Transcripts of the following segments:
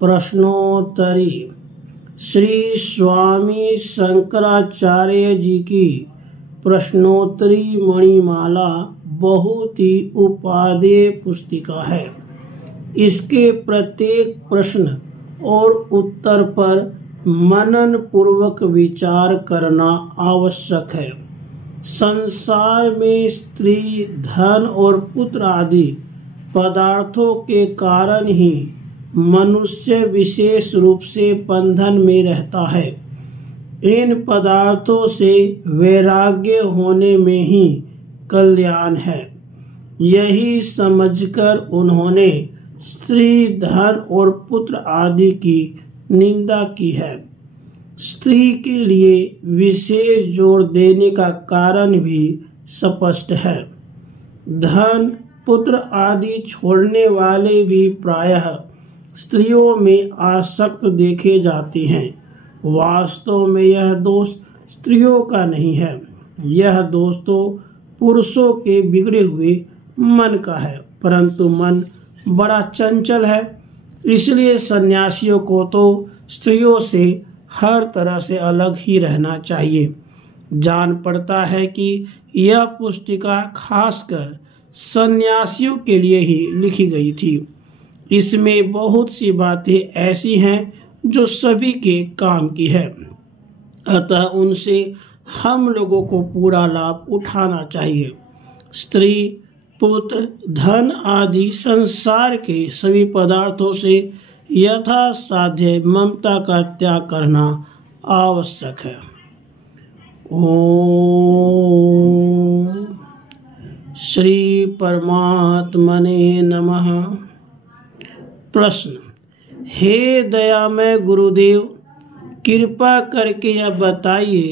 प्रश्नोत्तरी श्री स्वामी शंकराचार्य जी की प्रश्नोत्तरी मणिमाला बहुत ही उपादेय पुस्तिका है। इसके प्रत्येक प्रश्न और उत्तर पर मनन पूर्वक विचार करना आवश्यक है। संसार में स्त्री, धन और पुत्र आदि पदार्थों के कारण ही मनुष्य विशेष रूप से बंधन में रहता है। इन पदार्थों से वैराग्य होने में ही कल्याण है। यही समझकर उन्होंने स्त्री, धन और पुत्र आदि की निंदा की है। स्त्री के लिए विशेष जोर देने का कारण भी स्पष्ट है। धन, पुत्र आदि छोड़ने वाले भी प्रायः स्त्रियों में आसक्त देखे जाते हैं। वास्तव में यह दोष स्त्रियों का नहीं है, यह दोष तो पुरुषों के बिगड़े हुए मन का है। परंतु मन बड़ा चंचल है, इसलिए सन्यासियों को तो स्त्रियों से हर तरह से अलग ही रहना चाहिए। जान पड़ता है कि यह पुस्तिका खासकर सन्यासियों के लिए ही लिखी गई थी। इसमें बहुत सी बातें ऐसी हैं जो सभी के काम की है, अतः उनसे हम लोगों को पूरा लाभ उठाना चाहिए। स्त्री, पुत्र, धन आदि संसार के सभी पदार्थों से यथासाध्य ममता का त्याग करना आवश्यक है। ओम श्री परमात्मने नमः। प्रश्न: हे दयामय गुरुदेव, कृपा करके यह बताइए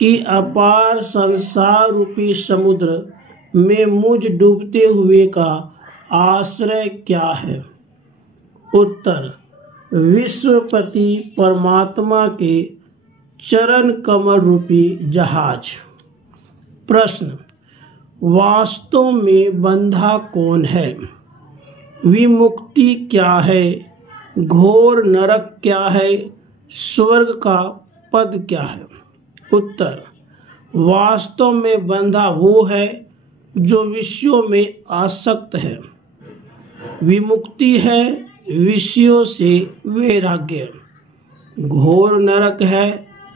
कि अपार संसार रूपी समुद्र में मुझ डूबते हुए का आश्रय क्या है? उत्तर: विश्वपति परमात्मा के चरण कमल रूपी जहाज। प्रश्न: वास्तव में बंधा कौन है? विमुक्ति क्या है? घोर नरक क्या है? स्वर्ग का पद क्या है? उत्तर: वास्तव में बंधा वो है जो विषयों में आसक्त है। विमुक्ति है विषयों से वैराग्य। घोर नरक है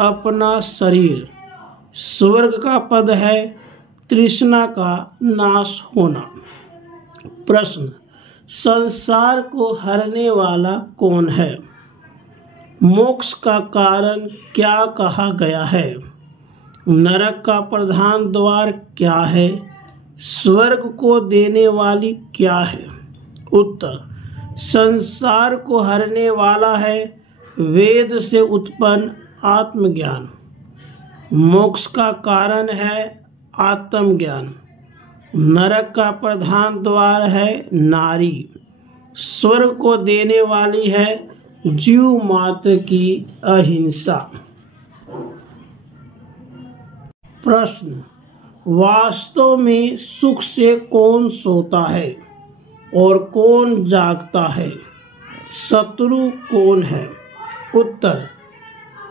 अपना शरीर। स्वर्ग का पद है तृष्णा का नाश होना। प्रश्न: संसार को हरने वाला कौन है? मोक्ष का कारण क्या कहा गया है? नरक का प्रधान द्वार क्या है? स्वर्ग को देने वाली क्या है? उत्तर: संसार को हरने वाला है वेद से उत्पन्न आत्मज्ञान। मोक्ष का कारण है आत्मज्ञान। नरक का प्रधान द्वार है नारी। स्वर्ग को देने वाली है जीव मात्र की अहिंसा। प्रश्न: वास्तव में सुख से कौन सोता है और कौन जागता है? शत्रु कौन है? उत्तर: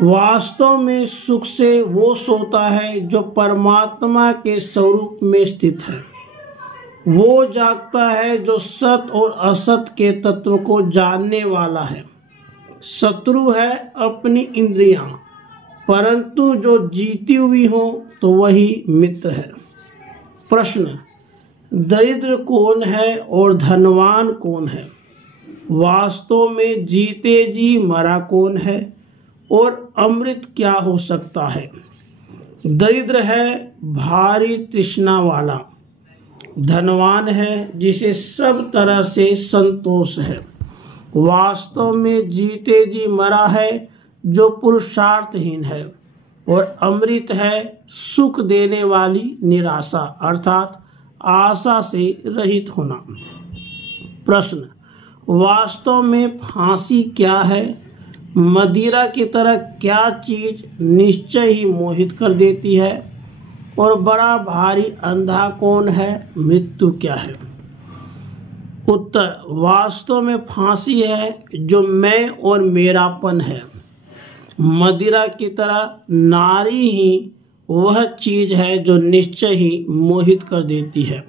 वास्तव में सुख से वो सोता है जो परमात्मा के स्वरूप में स्थित है। वो जागता है जो सत और असत के तत्व को जानने वाला है। शत्रु है अपनी इंद्रियां, परंतु जो जीती हुई हो तो वही मित्र है। प्रश्न: दरिद्र कौन है और धनवान कौन है? वास्तव में जीते जी मरा कौन है और अमृत क्या हो सकता है? दरिद्र है भारी तृष्णा वाला। धनवान है जिसे सब तरह से संतोष है। वास्तव में जीते जी मरा है जो पुरुषार्थहीन है और अमृत है सुख देने वाली निराशा अर्थात आशा से रहित होना। प्रश्न: वास्तव में फांसी क्या है? मदिरा की तरह क्या चीज निश्चय ही मोहित कर देती है? और बड़ा भारी अंधा कौन है? मृत्यु क्या है? उत्तर, वास्तव में फांसी है जो मैं और मेरापन है। मदिरा की तरह नारी ही वह चीज है जो निश्चय ही मोहित कर देती है।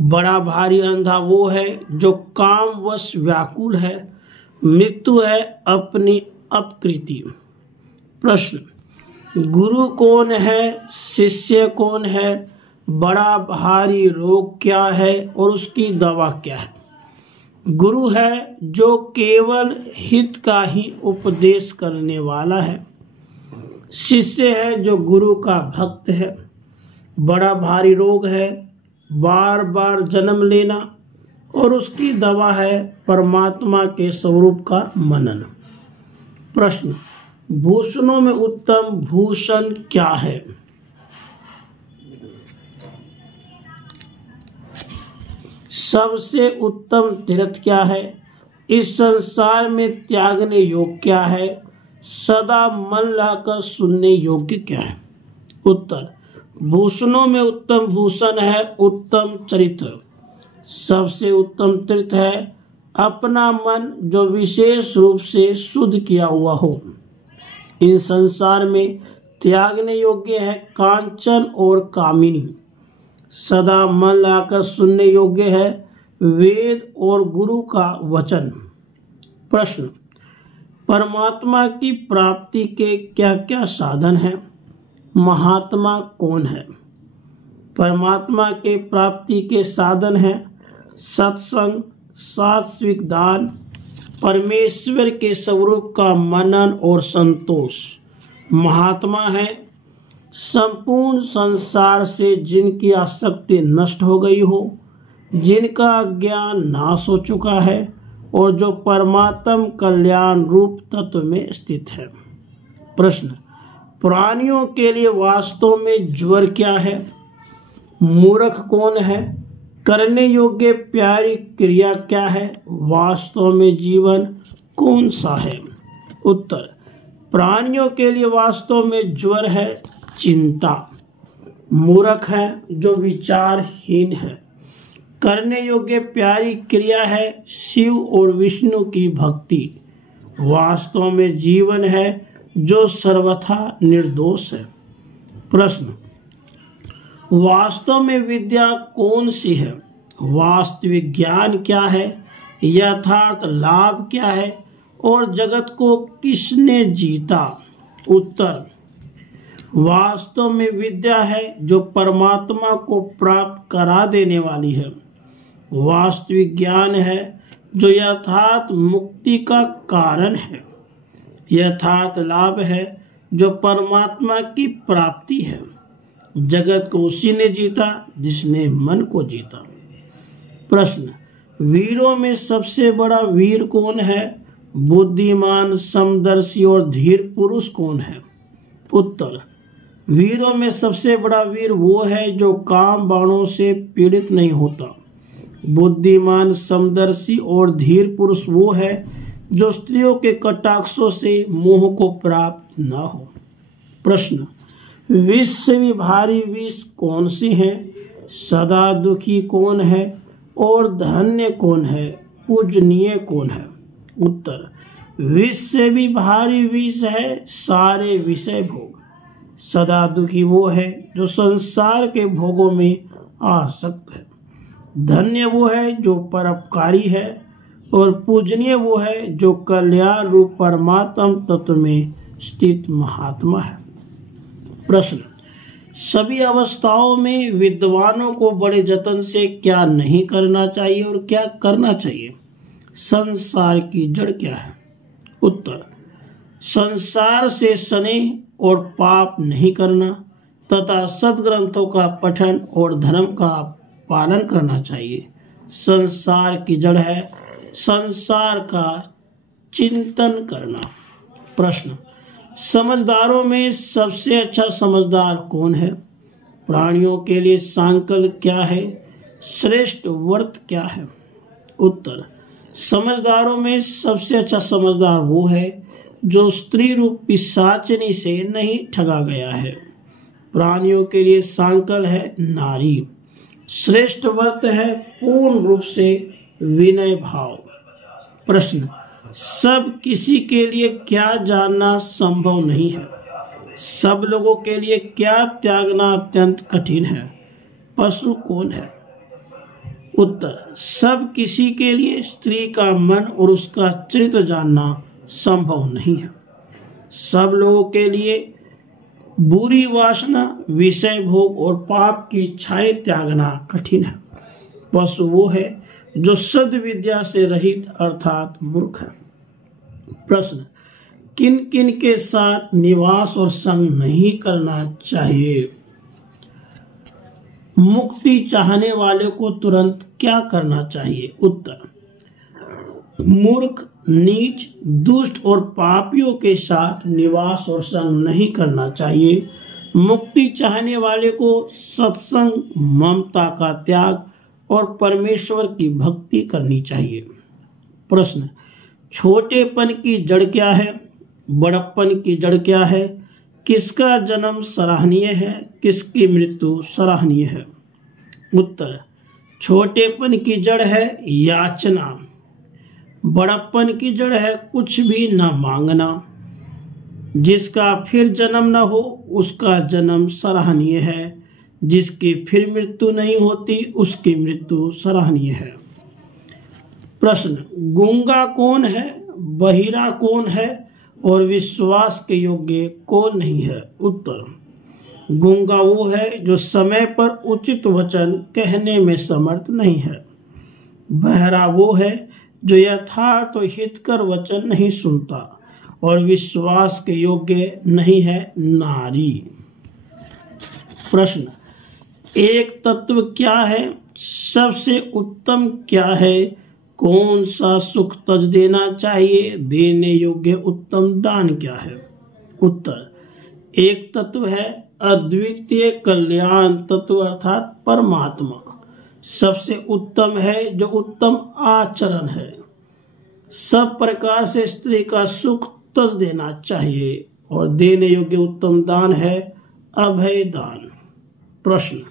बड़ा भारी अंधा वो है जो कामवश व्याकुल है। मृत्यु है अपनी अपकृति। प्रश्न, गुरु कौन है, शिष्य कौन है, बड़ा भारी रोग क्या है और उसकी दवा क्या है? गुरु है जो केवल हित का ही उपदेश करने वाला है। शिष्य है जो गुरु का भक्त है। बड़ा भारी रोग है बार बार जन्म लेना और उसकी दवा है परमात्मा के स्वरूप का मनन। प्रश्न, भूषणों में उत्तम भूषण क्या है? सबसे उत्तम तीर्थ क्या है? इस संसार में त्यागने योग्य क्या है? सदा मन लगाकर सुनने योग्य क्या है? उत्तर, भूषणों में उत्तम भूषण है उत्तम चरित्र। सबसे उत्तम तीर्थ है अपना मन जो विशेष रूप से शुद्ध किया हुआ हो। इन संसार में त्यागने योग्य है कांचन और कामिनी। सदा मन लगाकर सुनने योग्य है वेद और गुरु का वचन। प्रश्न, परमात्मा की प्राप्ति के क्या क्या साधन हैं? महात्मा कौन है? परमात्मा के प्राप्ति के साधन हैं सत्संग, सात्विक दान, परमेश्वर के स्वरूप का मनन और संतोष। महात्मा है संपूर्ण संसार से जिनकी आसक्ति नष्ट हो गई हो, जिनका ज्ञान नाश हो चुका है और जो परमात्म कल्याण रूप तत्व में स्थित है। प्रश्न, प्राणियों के लिए वास्तव में ज्वर क्या है? मूर्ख कौन है? करने योग्य प्यारी क्रिया क्या है? वास्तव में जीवन कौन सा है? उत्तर, प्राणियों के लिए वास्तव में ज्वर है चिंता। मूर्ख है जो विचारहीन है। करने योग्य प्यारी क्रिया है शिव और विष्णु की भक्ति। वास्तव में जीवन है जो सर्वथा निर्दोष है। प्रश्न, वास्तव में विद्या कौन सी है? वास्तविक ज्ञान क्या है? यथार्थ लाभ क्या है? और जगत को किसने जीता? उत्तर, वास्तव में विद्या है जो परमात्मा को प्राप्त करा देने वाली है। वास्तविक ज्ञान है जो यथार्थ मुक्ति का कारण है। यथार्थ लाभ है जो परमात्मा की प्राप्ति है। जगत को उसी ने जीता जिसने मन को जीता। प्रश्न, वीरों में सबसे बड़ा वीर कौन है? बुद्धिमान, समदर्शी और धीर पुरुष कौन है? उत्तर, वीरों में सबसे बड़ा वीर वो है जो काम बाणों से पीड़ित नहीं होता। बुद्धिमान, समदर्शी और धीर पुरुष वो है जो स्त्रियों के कटाक्षों से मोह को प्राप्त न हो। प्रश्न, विष से भी भारी विष कौन सी है? सदा दुखी कौन है और धन्य कौन है? पूजनीय कौन है? उत्तर, विष से भी भारी विष है सारे विषय भोग। सदा दुखी वो है जो संसार के भोगों में आसक्त है। धन्य वो है जो परोपकारी है और पूजनीय वो है जो कल्याण रूप परमात्म तत्व में स्थित महात्मा है। प्रश्न, सभी अवस्थाओं में विद्वानों को बड़े जतन से क्या नहीं करना चाहिए और क्या करना चाहिए? संसार की जड़ क्या है? उत्तर, संसार से स्नेह और पाप नहीं करना तथा सद्ग्रंथों का पठन और धर्म का पालन करना चाहिए। संसार की जड़ है संसार का चिंतन करना। प्रश्न, समझदारों में सबसे अच्छा समझदार कौन है? प्राणियों के लिए सांकल क्या है? श्रेष्ठ व्रत क्या है? उत्तर, समझदारों में सबसे अच्छा समझदार वो है जो स्त्री रूप पिशाचिनी से नहीं ठगा गया है। प्राणियों के लिए सांकल है नारी। श्रेष्ठ व्रत है पूर्ण रूप से विनय भाव। प्रश्न, सब किसी के लिए क्या जानना संभव नहीं है? सब लोगों के लिए क्या त्यागना अत्यंत कठिन है? पशु कौन है? उत्तर, सब किसी के लिए स्त्री का मन और उसका चरित्र जानना संभव नहीं है। सब लोगों के लिए बुरी वासना, विषय भोग और पाप की इच्छाएं त्यागना कठिन है। पशु वो है जो सद्विद्या से रहित अर्थात मूर्ख है। प्रश्न, किन किन के साथ निवास और संग नहीं करना चाहिए? मुक्ति चाहने वाले को तुरंत क्या करना चाहिए? उत्तर, मूर्ख, नीच, दुष्ट और पापियों के साथ निवास और संग नहीं करना चाहिए। मुक्ति चाहने वाले को सत्संग, ममता का त्याग और परमेश्वर की भक्ति करनी चाहिए। प्रश्न, छोटेपन की जड़ क्या है? बड़प्पन की जड़ क्या है? किसका जन्म सराहनीय है, किसकी मृत्यु सराहनीय है? उत्तर, छोटेपन की जड़ है याचना। बड़प्पन की जड़ है कुछ भी न मांगना। जिसका फिर जन्म न हो उसका जन्म सराहनीय है। जिसकी फिर मृत्यु नहीं होती उसकी मृत्यु सराहनीय है। प्रश्न, गूंगा कौन है, बहिरा कौन है और विश्वास के योग्य कौन नहीं है? उत्तर, गूंगा वो है जो समय पर उचित वचन कहने में समर्थ नहीं है। बहरा वो है जो यथार्थ और हितकर वचन नहीं सुनता और विश्वास के योग्य नहीं है नारी। प्रश्न, एक तत्व क्या है? सबसे उत्तम क्या है? कौन सा सुख तज देना चाहिए? देने योग्य उत्तम दान क्या है? उत्तर, एक तत्व है अद्वितीय कल्याण तत्व अर्थात परमात्मा। सबसे उत्तम है जो उत्तम आचरण है। सब प्रकार से स्त्री का सुख तज देना चाहिए और देने योग्य उत्तम दान है अभय दान। प्रश्न,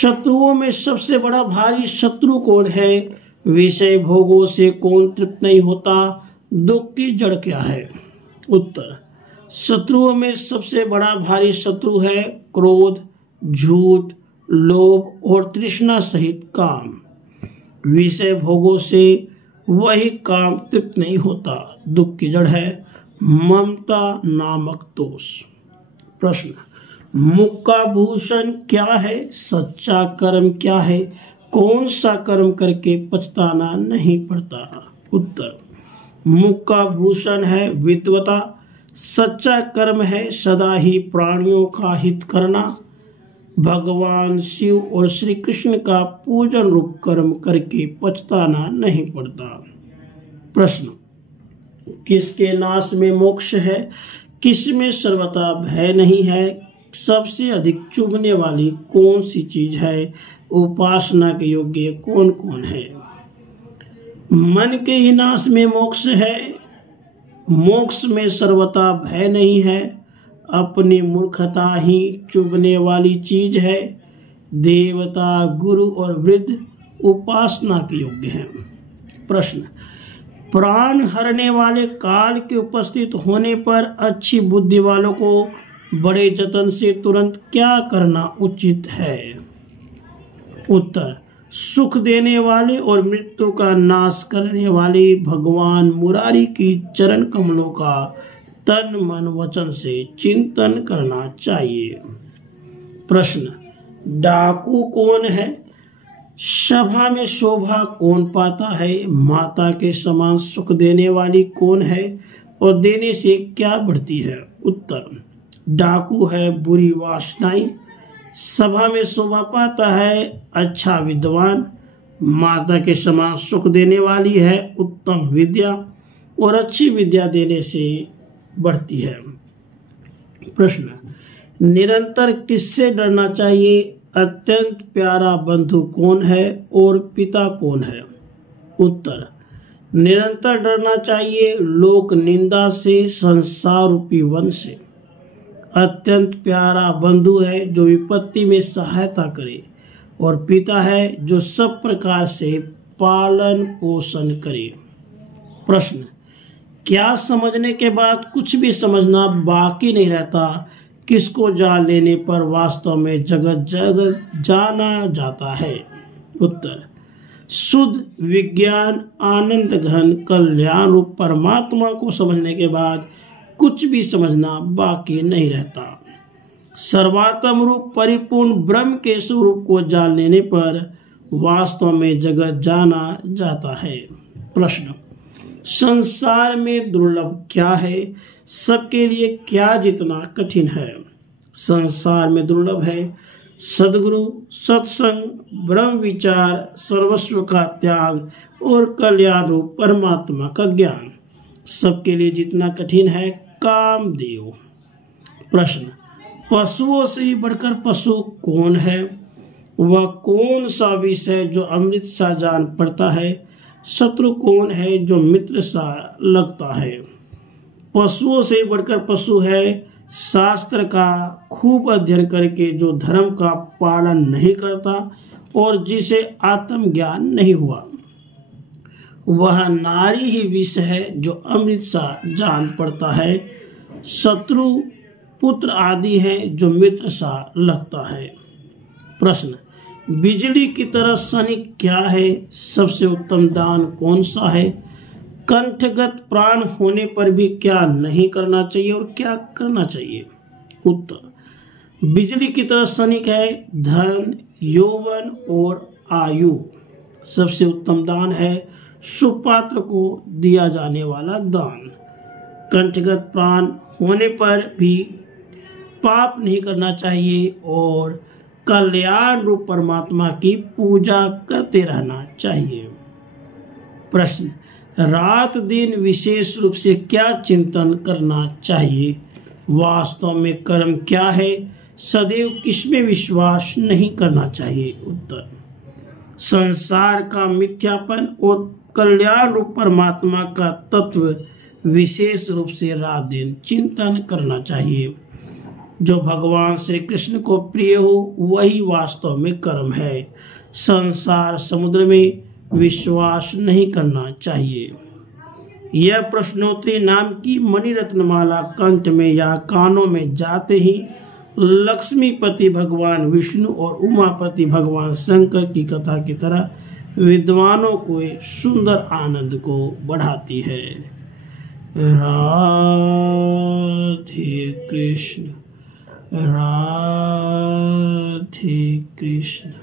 शत्रुओं में सबसे बड़ा भारी शत्रु कौन है? विषय भोगों से कौन तृप्त नहीं होता? दुख की जड़ क्या है? उत्तर, शत्रुओं में सबसे बड़ा भारी शत्रु है क्रोध, झूठ, लोभ और तृष्णा सहित काम। विषय भोगों से वही काम तृप्त नहीं होता। दुख की जड़ है ममता नामक दोष। प्रश्न, मुख का भूषण क्या है? सच्चा कर्म क्या है? कौन सा कर्म करके पछताना नहीं पड़ता? उत्तर, मुख का भूषण है विद्वता। सच्चा कर्म है सदा ही प्राणियों का हित करना। भगवान शिव और श्री कृष्ण का पूजन रूप कर्म करके पछताना नहीं पड़ता। प्रश्न, किसके नाश में मोक्ष है? किसमें सर्वथा भय नहीं है? सबसे अधिक चुभने वाली कौन सी चीज है? उपासना के योग्य कौन कौन है? मन के ही नाश में मोक्ष है। मोक्ष में सर्वथा भय नहीं है। अपनी मूर्खता ही चुभने वाली चीज है। देवता, गुरु और वृद्ध उपासना के योग्य हैं। प्रश्न, प्राण हरने वाले काल के उपस्थित होने पर अच्छी बुद्धि वालों को बड़े जतन से तुरंत क्या करना उचित है? उत्तर, सुख देने वाले और मृत्यु का नाश करने वाले भगवान मुरारी की चरण कमलों का तन मन वचन से चिंतन करना चाहिए। प्रश्न, डाकू कौन है? सभा में शोभा कौन पाता है? माता के समान सुख देने वाली कौन है और देने से क्या बढ़ती है? उत्तर, डाकू है बुरी वासनाएं। सभा में शोभा पाता है अच्छा विद्वान। माता के समान सुख देने वाली है उत्तम विद्या और अच्छी विद्या देने से बढ़ती है। प्रश्न, निरंतर किससे डरना चाहिए? अत्यंत प्यारा बंधु कौन है और पिता कौन है? उत्तर, निरंतर डरना चाहिए लोक निंदा से, संसार रूपी वन से। अत्यंत प्यारा बंधु है जो विपत्ति में सहायता करे और पिता है जो सब प्रकार से पालन पोषण करे। प्रश्न, क्या समझने के बाद कुछ भी समझना बाकी नहीं रहता, किसको जान लेने पर वास्तव में जगत जगत जाना जाता है? उत्तर, शुद्ध विज्ञान आनंद घन कल्याण रूप परमात्मा को समझने के बाद कुछ भी समझना बाकी नहीं रहता। सर्वात्म रूप परिपूर्ण ब्रह्म के स्वरूप को जान लेने पर वास्तव में जगत जाना जाता है। प्रश्न, संसार में दुर्लभ क्या है? सबके लिए क्या जितना कठिन है? संसार में दुर्लभ है सद्गुरु, सत्संग, ब्रह्म विचार, सर्वस्व का त्याग और कल्याण रूप परमात्मा का ज्ञान। सबके लिए जितना कठिन है कामदेव। प्रश्न, पशुओं से ही बढ़कर पशु कौन है? वह कौन सा विष है जो अमृत सा जान पड़ता है? शत्रु कौन है जो मित्र सा लगता है? पशुओं से बढ़कर पशु है शास्त्र का खूब अध्ययन करके जो धर्म का पालन नहीं करता और जिसे आत्मज्ञान नहीं हुआ। वह नारी ही विष है जो अमृत सा जान पड़ता है। शत्रु पुत्र आदि है जो मित्र सा लगता है। प्रश्न, बिजली की तरह सनिक क्या है? सबसे उत्तम दान कौन सा है? कंठगत प्राण होने पर भी क्या नहीं करना चाहिए और क्या करना चाहिए? उत्तर, बिजली की तरह सनिक है धन, यौवन और आयु। सबसे उत्तम दान है सुपात्र को दिया जाने वाला दान। कंठगत प्राण होने पर भी पाप नहीं करना चाहिए और कल्याण रूप परमात्मा की पूजा करते रहना चाहिए। प्रश्न, रात दिन विशेष रूप से क्या चिंतन करना चाहिए? वास्तव में कर्म क्या है? सदैव किसमें विश्वास नहीं करना चाहिए? उत्तर, संसार का मिथ्यापन और कल्याण रूप परमात्मा का तत्व विशेष रूप से रात दिन चिंतन करना चाहिए। जो भगवान श्री कृष्ण को प्रिय हो वही वास्तव में कर्म है। संसार समुद्र में विश्वास नहीं करना चाहिए। यह प्रश्नोत्तरी नाम की मणिरत्नमाला कंठ में या कानों में जाते ही लक्ष्मीपति भगवान विष्णु और उमापति भगवान शंकर की कथा की तरह विद्वानों को सुंदर आनंद को बढ़ाती है। राधे कृष्ण, राधे कृष्ण।